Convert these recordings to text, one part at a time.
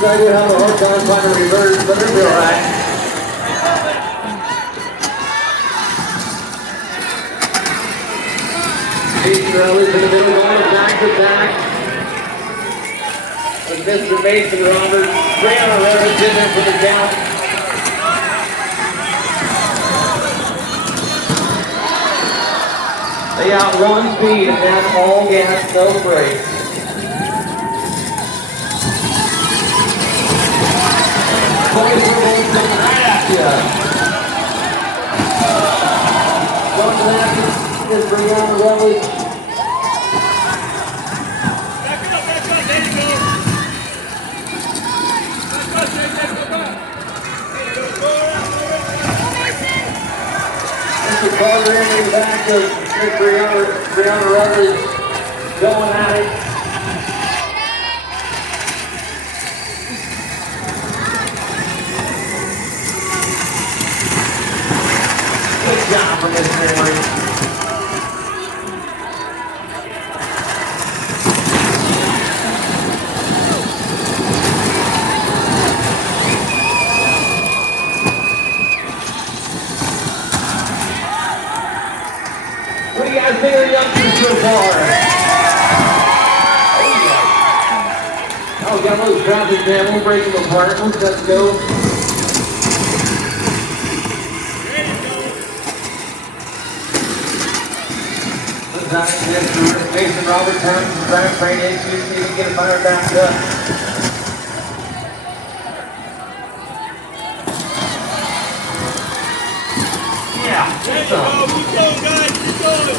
no idea how the hook on trying to reverse, but it'll be alright. Mason Rowley's in the middle, going back to back. With Mr. Mason Roberts, Brianna Rivers in there for the count. They got one speed and that's all gas, no brakes. Boys are both coming right at you. Going to that is Brianna Rowley. There you go. Mr. Carter in the back of Brianna Rutledge going at it. Good job from Miss Mary. What do you guys think of the youngsters so far? Oh, we got a little traffic jam. We'll break them apart. Let's go. Mason Roberts having some back brain issues. Need to get him fired back up. Yeah, there you go. Keep going, guys. Keep going.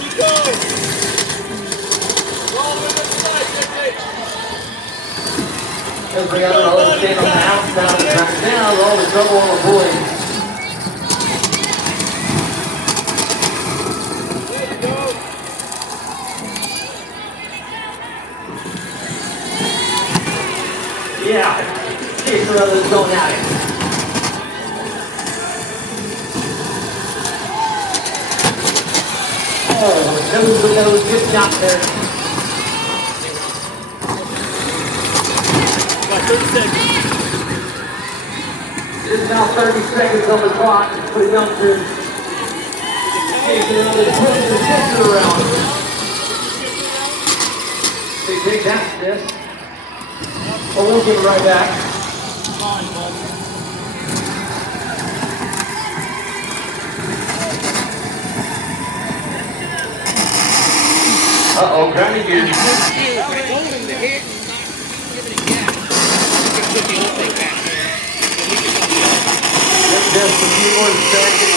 Keep going. Roll with the side, Let's bring out the roller, stand on the outside of the track. Now, all the trouble on the boys. There you go. Yeah, Jason Rutherford's going at it. Oh, nose to nose, good shot there. About 30 seconds. It is now 30 seconds on the clock for the youngsters. Jason Rutherford pushing the picture around. They take that stiff. Oh, we'll give it right back. Uh-oh, grounding gear. Holding the hit and not giving it gas. We can put the old thing back there. Just a few more seconds.